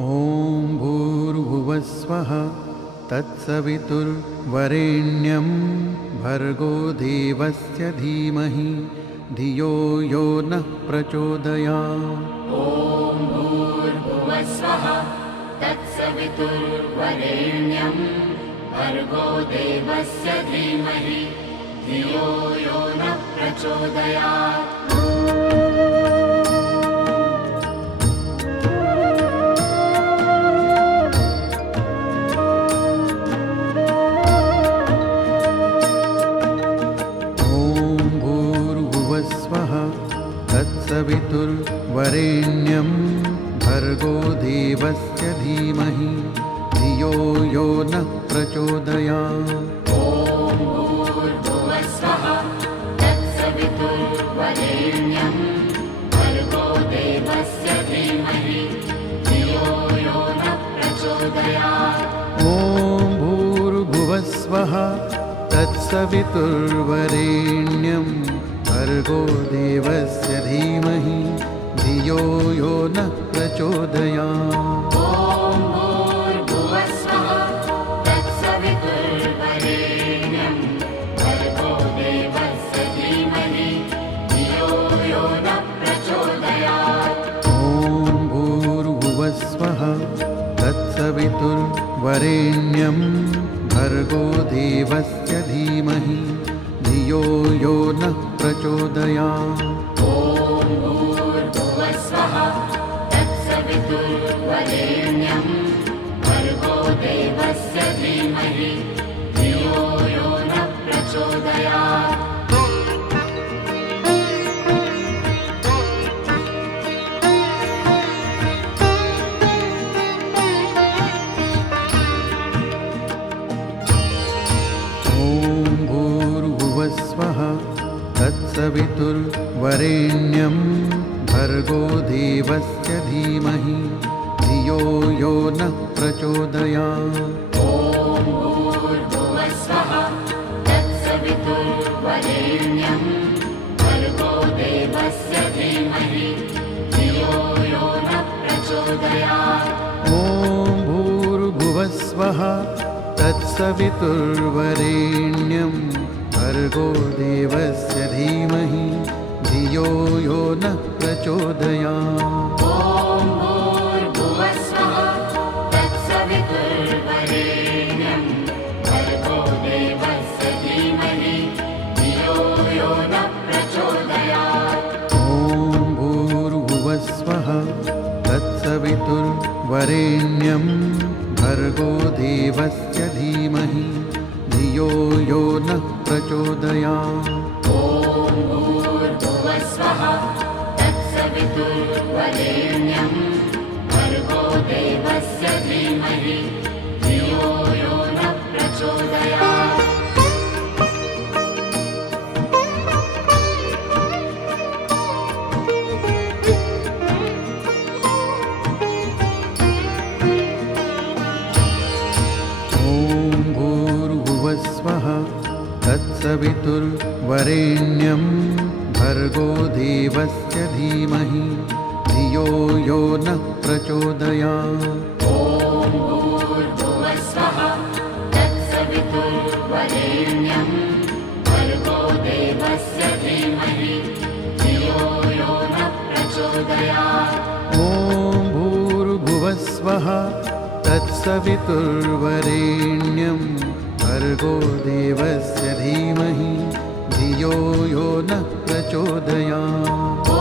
ॐ भूर्भुवस्वः तत्सवितुर्वरेण्यं भर्गो देवस्य धीमहि धियो यो नः प्रचोदयात्। ॐ भूर्भुवस्वः तत्सवितुर्वरेण्यं भर्गो देवस्य धीमहि धियो यो नः प्रचोदयात्। तत्सवितुर्वरेण्यं भर्गो देवस्य धीमहि धियो यो नः प्रचोदयात्। ॐ भूर्भुवस्वः तत्सवितुर्वरेण्यं भर्गो देवस्य धीमहि धियो यो नः प्रचोदयात्। ॐ भूर्भुवस्वः तत्सवितुर्वरेण्यं भर्गो देवस्य धीमहि धियो यो नः प्रचोदयात्। ॐ भूर्भुवस्वः तत्सवितुर्वरेण्यं भर्गो देवस्य धीमहि धियो यो नः प्रचोदयात्। ॐ भूर्भुवस्वः तत्सवितुर्वरेण्यं भर्गो देवस्य धीमहि धियो यो नः प्रचोदयात्। ॐ भूर्भुवस्वः तत्सवितुर्वरेण्यं भर्गो देवस्य धीमहि धियो यो नः प्रचोदयात्। तत्सवितुर्वरेण्यं भर्गो देवस्य धीमहि धियो यो नः प्रचोदयात्। ॐ भूर्भुवस्वः तत्सवितुर्वरेण्यं भर्गो देवस्य धीमहि धियो यो नः प्रचोदयात्। ॐ भूर्भुवस्वः तत्सवितुर्वरेण्यं भर्गो देवस्य धीमहि धियो यो नः प्रचोदयात्। ॐ भूर्भुवस्वः तत्सवितुर्वरेण्यं भर्गो देवस्य धीमहि धियो यो नः प्रचोदयात्। ॐ भूर्भुवस्वः तत्सवितुर्वरेण्यं भर्गो देवस्य धीमहि धियो यो नः प्रचोदयात्। ॐ भूर्भुवस्वः तत्सवितुर्वरेण्यं भर्गो देवस्य धीमहि धियो यो नः प्रचोदयात्। तत्सवितुर्वरेण्यं भर्गो देवस्य धीमहि धियो यो नः प्रचोदयात्। ॐ भूर्भुवस्वः तत्सवितुर्वरेण्यं भर्गो देवस्य धीमहि धियो यो नः प्रचोदयात्। ॐ भूर्भुवस्वः तत्सवितुर्वरेण्यं भर्गो देवस्य धीमहि धियो यो नः प्रचोदयात्। ॐ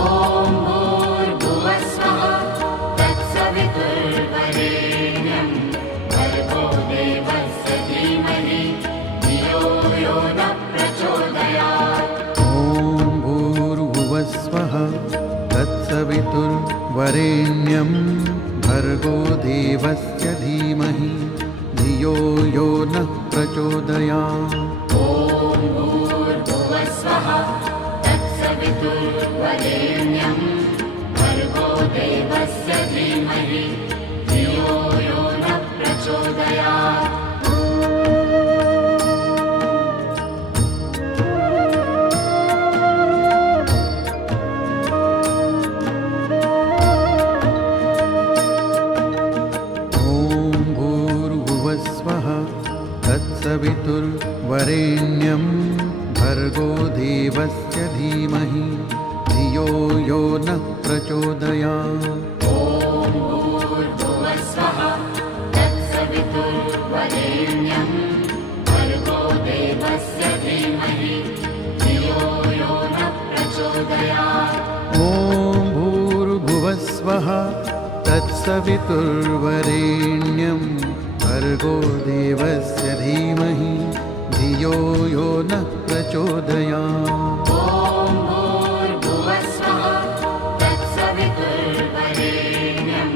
भूर्भुवस्वः तत्सवितुर्वरेण्यं भर्गो देवस्य धीमहि धियो यो नः प्रचोदयात्। ॐ भूर्भुवस्वः तत्सवितुर्वरेण्यं भर्गो देवस्य धीमहि धियो यो नः प्रचोदयात्। ॐ भूर्भुवस्वः तत्सवितुर्वरेण्यं भर्गो देवस्य धीमहि धियो यो नः प्रचोदयात्। यो नः प्रचोदयात्। ॐ भूर्भुवस्वः तत्सवितुर्वरेण्यं भर्गो देवस्य धीमहि धियो यो नः प्रचोदयात्। ॐ भूर्भुवस्वः तत्सवितुर्वरेण्यं भर्गो देवस्य धीमहि धियो यो नः प्रचोदयात्। ॐ भूर्भुवस्वः तत्सवितुर्वरेण्यं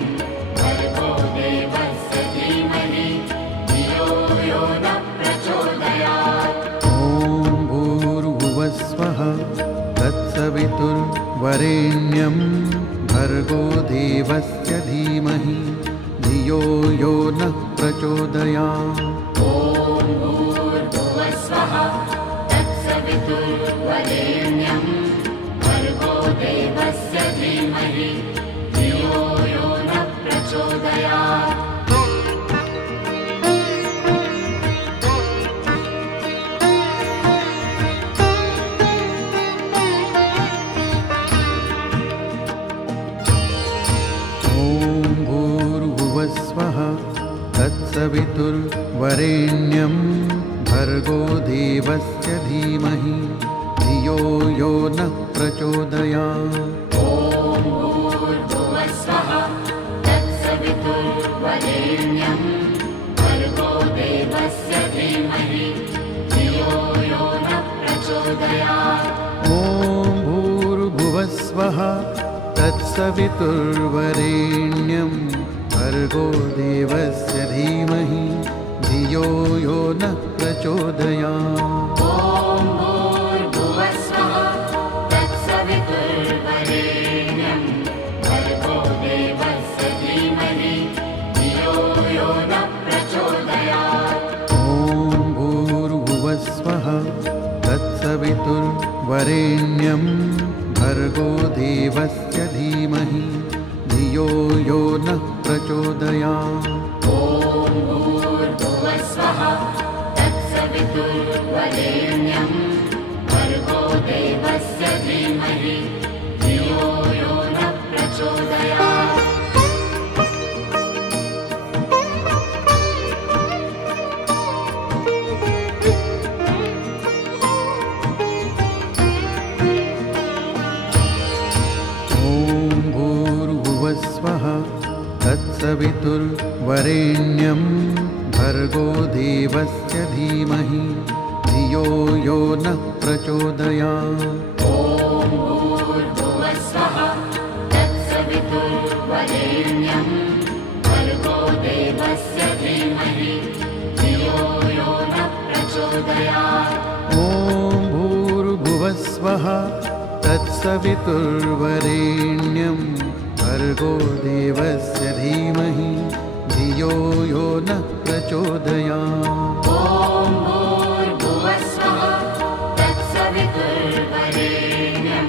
भर्गो देवस्य धीमहि धियो यो नः प्रचोदयात्। ॐ भूर्भुवस्वः तत्सवितुर्वरेण्यं भर्गो देवस्य धीमहि धियो यो नः प्रचोदयात्। ॐ भूर्भुवस्वः तत्सवितुर्वरेण्यं भर्गो देवस्य धीमहि धियो यो नः प्रचोदयात्। स्वः तत्सवितुर्वरेण्यं भर्गो देवस्य धीमहि धियो यो नः प्रचोदयात्। ॐ भूर्भुवस्वः तत्सवितुर्वरेण्यं भर्गो देवस्य धीमहि धियो यो नः प्रचोदयात्। ॐ भूर्भुवस्वः तत्सवितुर्वरेण्यं भर्गो देवस्य धीमहि धियो यो नः प्रचोदयात्। ॐ भूर्भुवस्वः तत्सवितुर्वरेण्यं भर्गो देवस्य धीमहि धियो यो नः प्रचोदयात्। ॐ भूर्भुवस्वः तत्सवितुर्वरेण्यं भर्गो देवस्य धीमहि धियो यो नः प्रचोदयात्। ॐ भूर्भुवस्वः तत्सवितुर्वरेण्यं भर्गो देवस्य धीमहि धियो यो नः प्रचोदयात्। स्वः तत्सवितुर्वरेण्यं भर्गो देवस्य धीमहि धियो यो नः प्रचोदयात्। ॐ भूर्भुवस्वः तत्सवितुर्वरेण्यं भर्गो देवस्य धीमहि धियो यो नः प्रचोदयात्। ॐ भूर्भुवस्वः तत्सवितुर्वरेण्यं भर्गो देवस्य धीमहि धियो यो नः प्रचोदयात्। ॐ भूर्भुवस्वः तत्सवितुर्वरेण्यं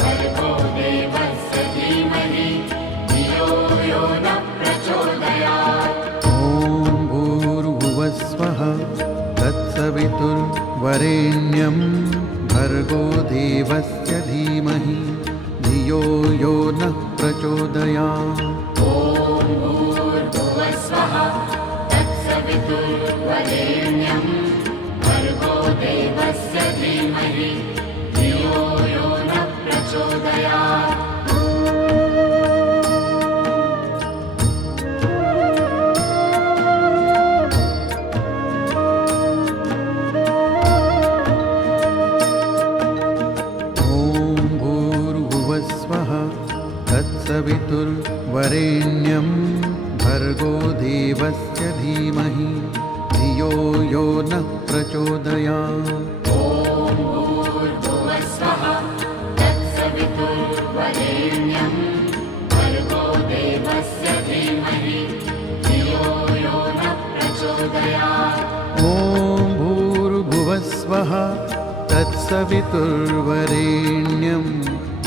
भर्गो देवस्य धीमहि धियो यो नः प्रचोदयात्। ॐ भूर्भुवस्वः तत्सवितुर्वरेण्यं भर्गो देवस्य धीमहि धियो यो नः प्रचोदयात्। ॐ भूर्भुवस्वः तत्सवितुर्वरेण्यं भर्गो देवस्य धीमहि धियो यो नः प्रचोदयात्। तत्सवितुर्वरेण्यं भर्गो देवस्य धीमहि धियो यो नः प्रचोदयात्। ॐ भूर्भुवस्वः तत्सवितुर्वरेण्यं भर्गो देवस्य धीमहि धियो यो नः प्रचोदयात्। ॐ भूर्भुवस्वः तत्सवितुर्वरेण्यं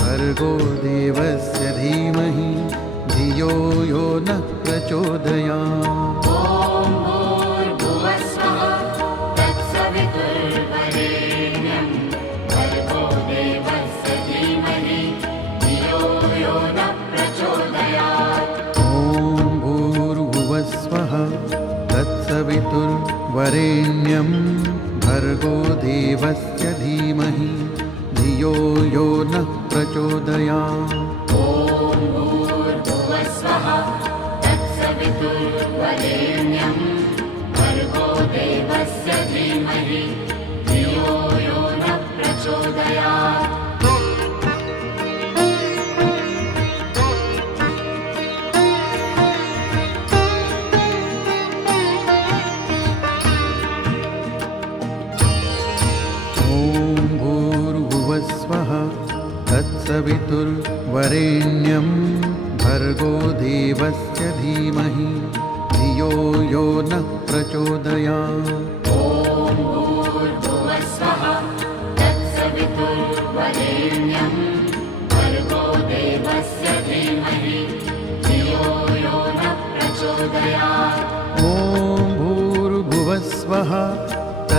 भर्गो देवस्य धीमहि धियो यो नः प्रचोदयात्। ॐ भूर्भुवस्वः तत्सवितुर्वरेण्यं भर्गो देवस्य धीमहि धियो वरेण्यं भर्गो देवस्य धीमहि धियो यो नः प्रचोदयात्। ॐ भूर्भुवस्वः तत्सवितुर्वरेण्यं भर्गो देवस्य धीमहि धियो यो नः प्रचोदयात्। स्वः तत्सवितुर्वरेण्यं भर्गो देवस्य धीमहि धियो यो नः प्रचोदयात्। ॐ भूर्भुवस्वः तत्सवितुर्वरेण्यं भर्गो देवस्य धीमहि धियो यो नः प्रचोदयात्। ॐ भूर्भुवस्वः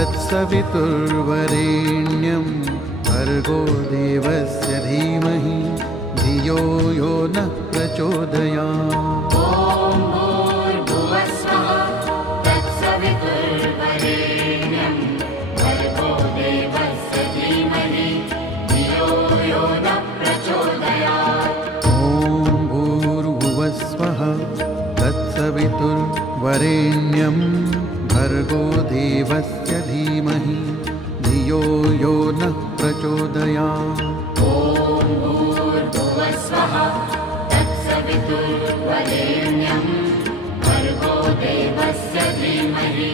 तत्सवितुर्वरेण्यं भर्गो देवस्य धीमहि धियो यो नः प्रचोदयात्। ॐ भूर्भुवस्वः तत्सवितुर्वरेण्यं भर्गो देवस्य धीमहि धियो यो नः प्रचोदयात्। ॐ भूर्भुवस्वः तत्सवितुर्वरेण्यं भर्गो देवस्य धीमहि धियो यो नः प्रचोदयात्। ॐ भूर्भुवस्वः तत्सवितुर्वरेण्यं भर्गो देवस्य धीमहि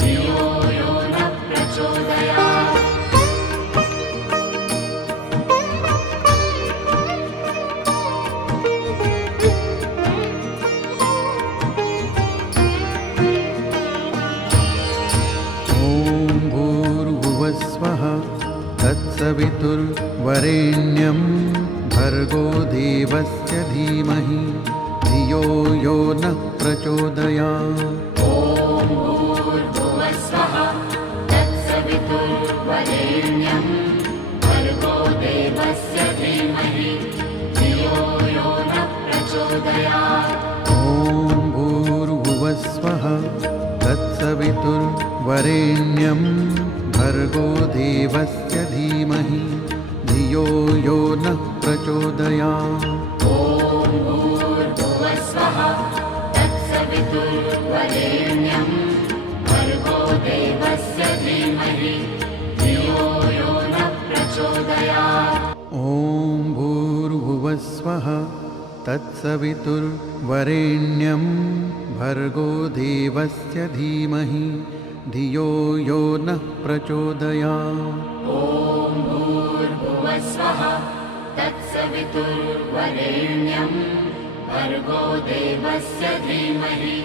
धियो यो नः प्रचोदयात्। स्वः तत्सवितुर्वरेण्यं भर्गो देवस्य धीमहि धियो यो नः प्रचोदयात्। ॐ भूर्भुवस्वः तत्सवितुर्वरेण्यं भर्गो देवस्य धीमहि धियो यो नः प्रचोदयात्। ॐ भूर्भुवस्वः तत्सवितुर्वरेण्यं भर्गो देवस्य धीमहि धियो यो नः प्रचोदयात्। ॐ भूर्भुवस्वः तत्सवितुर्वरेण्यं भर्गो देवस्य धीमहि धियो यो नः प्रचोदयात्। ॐ भूर्भुवस्वः तत्सवितुर्वरेण्यं भर्गो देवस्य धीमहि धियो यो नः प्रचोदयात्। ॐ भूर्भुवस्वः तत्सवितुर्वरेण्यं भर्गो देवस्य धीमहि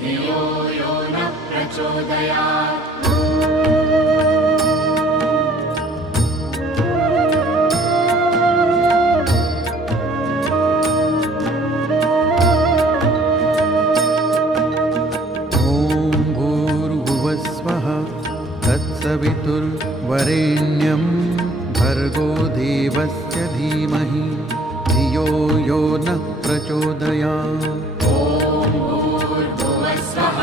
धियो यो नः प्रचोदयात्। तत्सवितुर्वरेण्यं भर्गो देवस्य धीमहि धियो यो नः प्रचोदयात्। ॐ भूर्भुवस्वः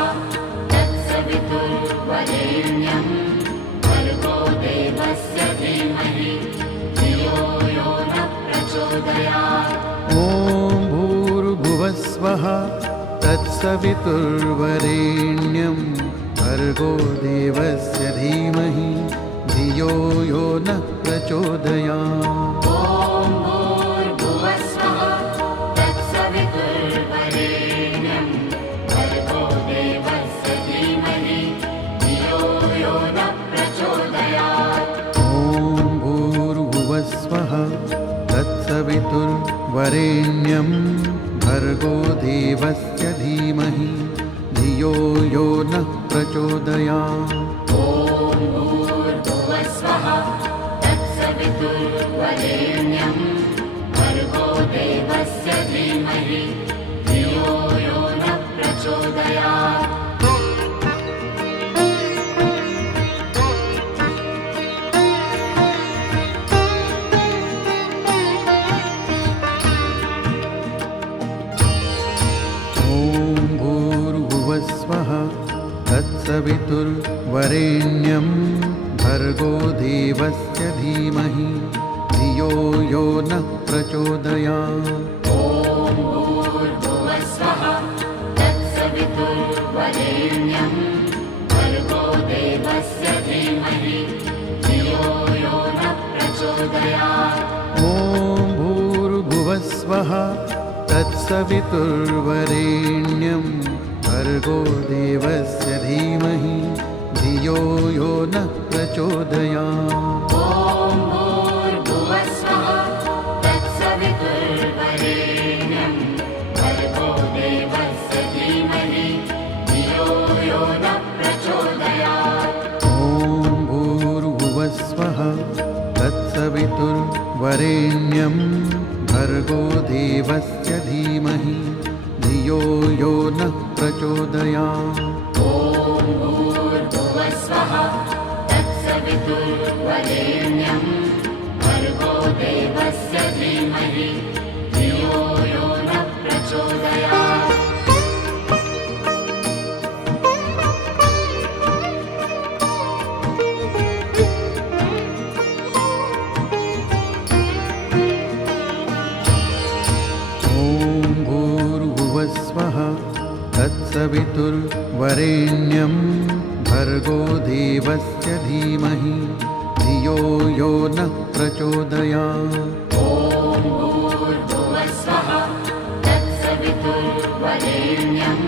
तत्सवितुर्वरेण्यं भर्गो देवस्य धीमहि धियो यो नः प्रचोदयात्। ॐ भूर्भुवस्वः तत्सवितुर्वरेण्यं भर्गो देवस्य धीमहि धियो यो नः प्रचोदयात्। ॐ भूर्भुवस्वः तत्सवितुर्वरेण्यं भर्गो देवस्य धीमहि धियो यो नः प्रचोदयात्। ॐ भूर्भुवस्वः तत्सवितुर्वरेण्यं भर्गो देवस्य धीमहि धियो यो नः प्रचोदयात्। ॐ भूर्भुवस्वः तत्सवितुर्वरेण्यं भर्गो देवस्य धीमहि धियो यो नः प्रचोदयात्। ॐ भूर्भुवस्वः तत्सवितुर्वरेण्यं धीमहि धियो यो नः प्रचोदयात्। ॐ भूर्भुवस्वः तत्सवितुर्वरेण्यं भर्गो देवस्य धीमहि धियो यो नः प्रचोदयात्। ॐ भूर्भुवस्वः तत्सवितुर्वरेण्यं भर्गो देवस्य धीमहि धियो यो नः प्रचोदयात्। ॐ भूर्भुवस्वः तत्सवितुर्वरेण्यं भर्गो देवस्य धीमहि धियो यो नः प्रचोदयात्। ॐ भूर्भुवस्वः तत्सवितुर्वरेण्यं भर्गो देवस्य धीमहि धियो यो नः प्रचोदयात्। ॐ भूर्भुवस्वः तत्सवितुर्वरेण्यं भर्गो देवस्य धीमहि धियो यो नः प्रचोदयात्। भूर्भुवस्वः तत्सवितुर्वरेण्यं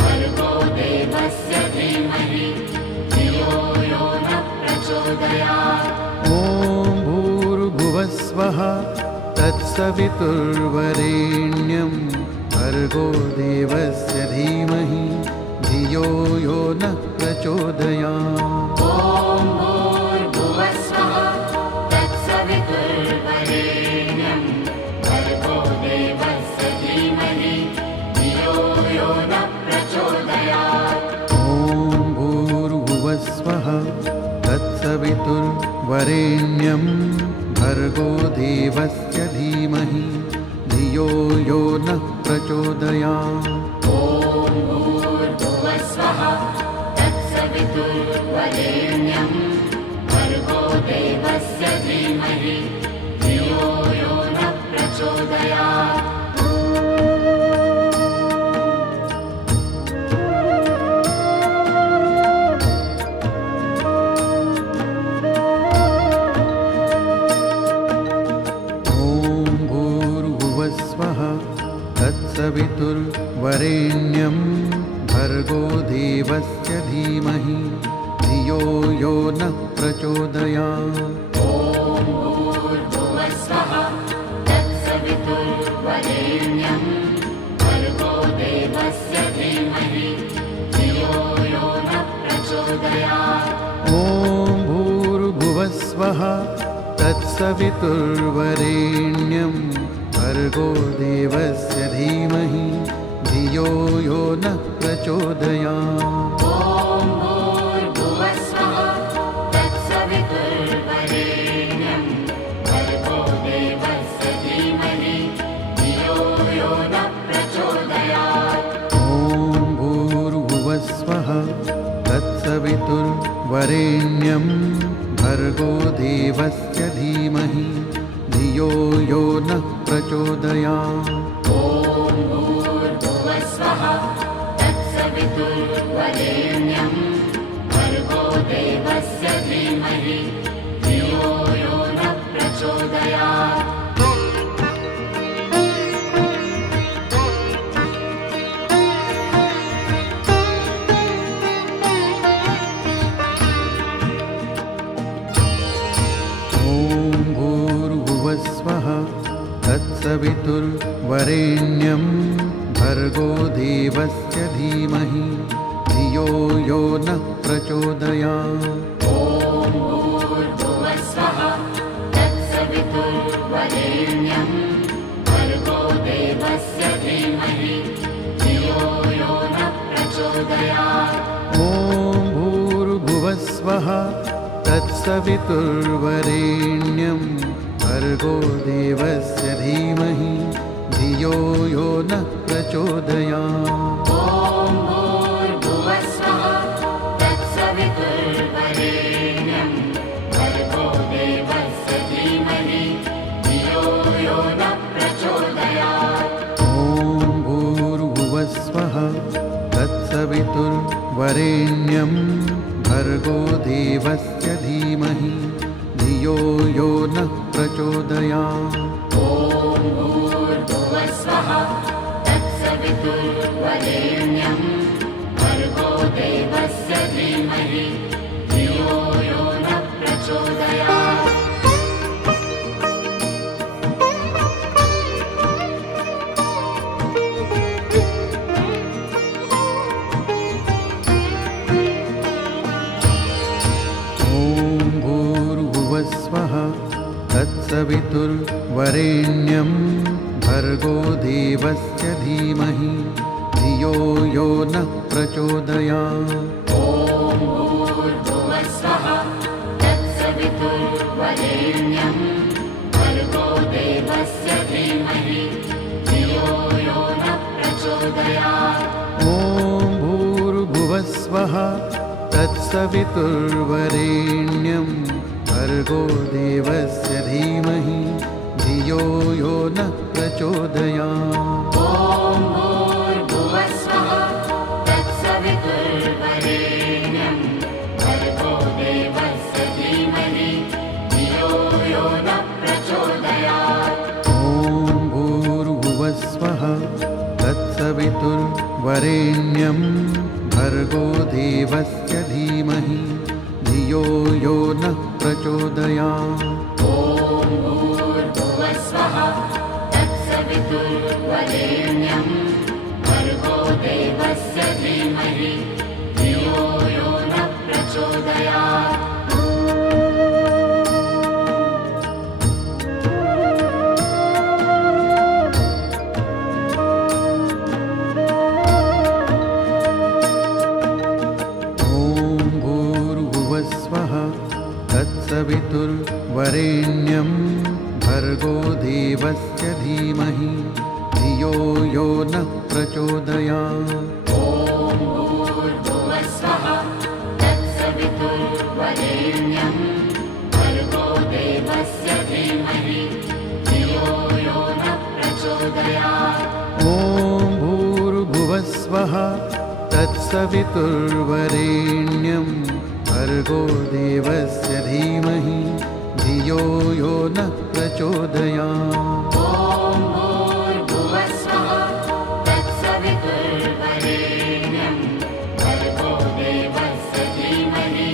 भर्गो देवस्य धीमहि धियो यो नः प्रचोदयात्। ॐ भूर्भुवस्वः तत्सवितुर्वरेण्यं भर्गो देवस्य धीमहि धियो यो नः प्रचोदयात्। ॐ भूर्भुवस्वः तत्सवितुर्वरेण्यं भर्गो देवस्य धीमहि धियो यो नः प्रचोदयात्। ॐ भूर्भुवस्वः तत्सवितुर्वरेण्यं भर्गो देवस्य धीमहि धियो यो नः प्रचोदयात्। ॐ भूर्भुवस्वः तत्सवितुर्वरेण्यं भर्गो देवस्य धीमहि धियो यो नः प्रचोदयात्। ॐ भूर्भुवस्वः तत्सवितुर्वरेण्यं भर्गो देवस्य धीमहि धियो यो नः प्रचोदयात्। तत्सवितुर्वरेण्यं भर्गो देवस्य धीमहि धियो यो नः प्रचोदयात्। ॐ भूर्भुवस्वः तत्सवितुर्वरेण्यं भर्गो देवस्य धीमहि धियो यो नः प्रचोदयात्। ॐ भूर्भुवस्वः तत्सवितुर्वरेण्यं भर्गो देवस्य धीमहि धियो यो नः प्रचोदयात्। ॐ भूर्भुवस्वः तत्सवितुर्वरेण्यं भर्गो देवस्य धीमहि धियो यो नः प्रचोदयात्। ॐ भूर्भुवस्वः तत्सवितुर्वरेण्यं भर्गो देवस्य धीमहि धियो यो नः प्रचोदयात्। ॐ भूर्भुवस्वः तत्सवितुर्वरेण्यं भर्गो देवस्य धीमहि धियो यो नः प्रचोदयात्। तत्सवितुर्वरेण्यं भर्गो देवस्य धीमहि धियो यो नः प्रचोदयात्। ॐ भूर्भुवस्वः तत्सवितुर्वरेण्यं भर्गो देवस्य धीमहि धियो यो नः प्रचोदयात्। ॐ भूर्भुवस्वः तत्सवितुर्वरेण्यं भर्गो देवस्य धीमहि धियो यो नः प्रचोदयात्। ॐ भूर्भुवस्वः तत्सवितुर्वरेण्यं भर्गो देवस्य वरेण्यं भर्गो देवस्य धीमहि धियो यो नः प्रचोदयात्। ॐ भूर्भुवस्वः तत्सवितुर्वरेण्यं भर्गो देवस्य धीमहि धियो यो नः प्रचोदयात्। स्वः तत्सवितुर्वरेण्यं भर्गो देवस्य धीमहि धियो यो नः प्रचोदयात्। ॐ भूर्भुवस्वः तत्सवितुर्वरेण्यं भर्गो देवस्य धीमहि धियो यो नः प्रचोदयात्। ॐ भूर्भुवस्वः तत्सवितुर्वरेण्यं भर्गो देवस्य धीमहि धियो यो नः प्रचोदयात्। ॐ भूर्भुवस्वः तत्सवितुर्वरेण्यं भर्गो देवस्य धीमहि धियो यो नः प्रचोदयात्। ॐ भूर्भुवस्वः तत्सवितुर्वरेण्यं भर्गो देवस्य धीमहि धियो यो नः प्रचोदयात्। ॐ भूर्भुवस्वः तत्सवितुर्वरेण्यं भर्गो देवस्य धीमहि धियो यो नः प्रचोदयात्। तत्सवितुर्वरेण्यं भर्गो देवस्य धीमहि धियो यो नः प्रचोदयात्। ॐ भूर्भुवस्वः तत्सवितुर्वरेण्यं भर्गो देवस्य धीमहि धियो यो नः प्रचोदयात्। ॐ भूर्भुवस्वः तत्सवितुर्वरेण्यं भर्गो देवस्य धीमहि धियो यो नः प्रचोदयात्। ॐ भूर्भुवस्वः तत्सवितुर्वरेण्यं भर्गो देवस्य धीमहि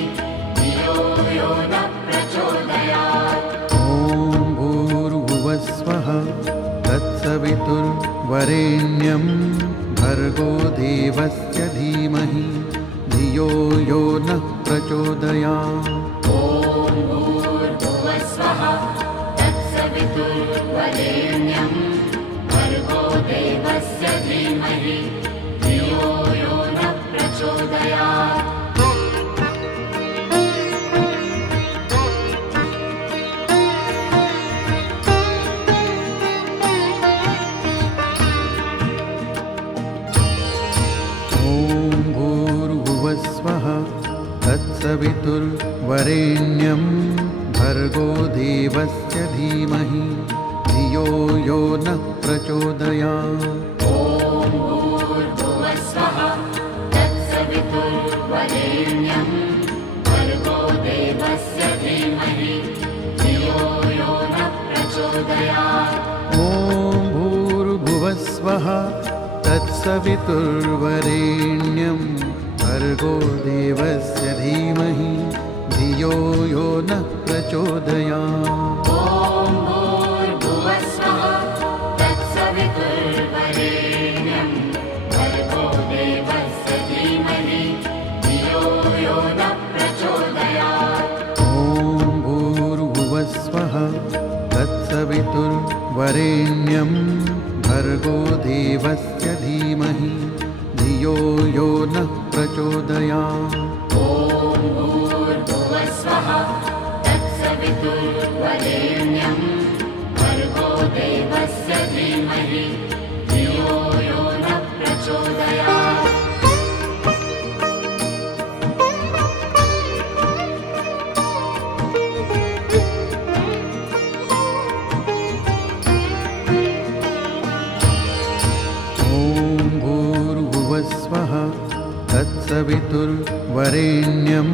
धियो यो नः प्रचोदयात्। ॐ भूर्भुवस्वः तत्सवितुर्वरेण्यं भर्गो देवस्य धीमहि धियो यो नः प्रचोदयात्। ॐ भूर्भुवस्वः तत्सवितुर्वरेण्यं भर्गो देवस्य धीमहि धियो यो नः प्रचोदयात्। स्वः तत्सवितुर्वरेण्यं भर्गो देवस्य धीमहि धियो यो नः प्रचोदयात्। ॐ भूर्भुवस्वः तत्सवितुर्वरेण्यं भर्गो देवस्य धीमहि धियो यो नः प्रचोदयात्। ॐ भूर्भुवस्वः तत्सवितुर्वरेण्यं भर्गो देवस्य धीमहि धियो यो नः प्रचोदयात्। ॐ भूर्भुवस्वः तत्सवितुर्वरेण्यं भर्गो देवस्य धीमहि धियो यो नः प्रचोदयात्। ॐ भूर्भुवस्वः तत्सवितुर्वरेण्यं भर्गो देवस्य धीमहि धियो यो नः प्रचोदयात्। ॐ भूर्भुवस्वः तत्सवितुर्वरेण्यं भर्गो देवस्य धीमहि धियो यो नः प्रचोदयात्। तत्सवितुर्वरेण्यं तत्सवितुर्वरेण्यं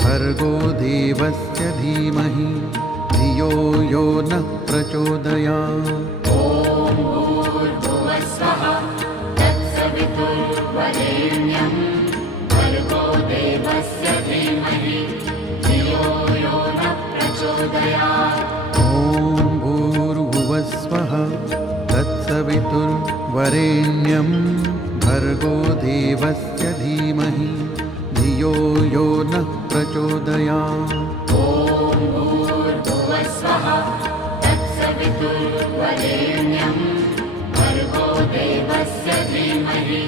भर्गो देवस्य धीमहि धियो यो नः प्रचोदयात्। ॐ भूर्भुवस्वः तत्सवितुर्वरेण्यं भर्गो देवस्य धीमहि धियो यो नः प्रचोदयात्। ॐ भूर्भुवस्वः तत्सवितुर्वरेण्यं भर्गो देवस्य धीमहि धियो यो नः प्रचोदयात्। ॐ भूर्भुवस्वः तत्सवितुर्वरेण्यं भर्गो देवस्य धीमहि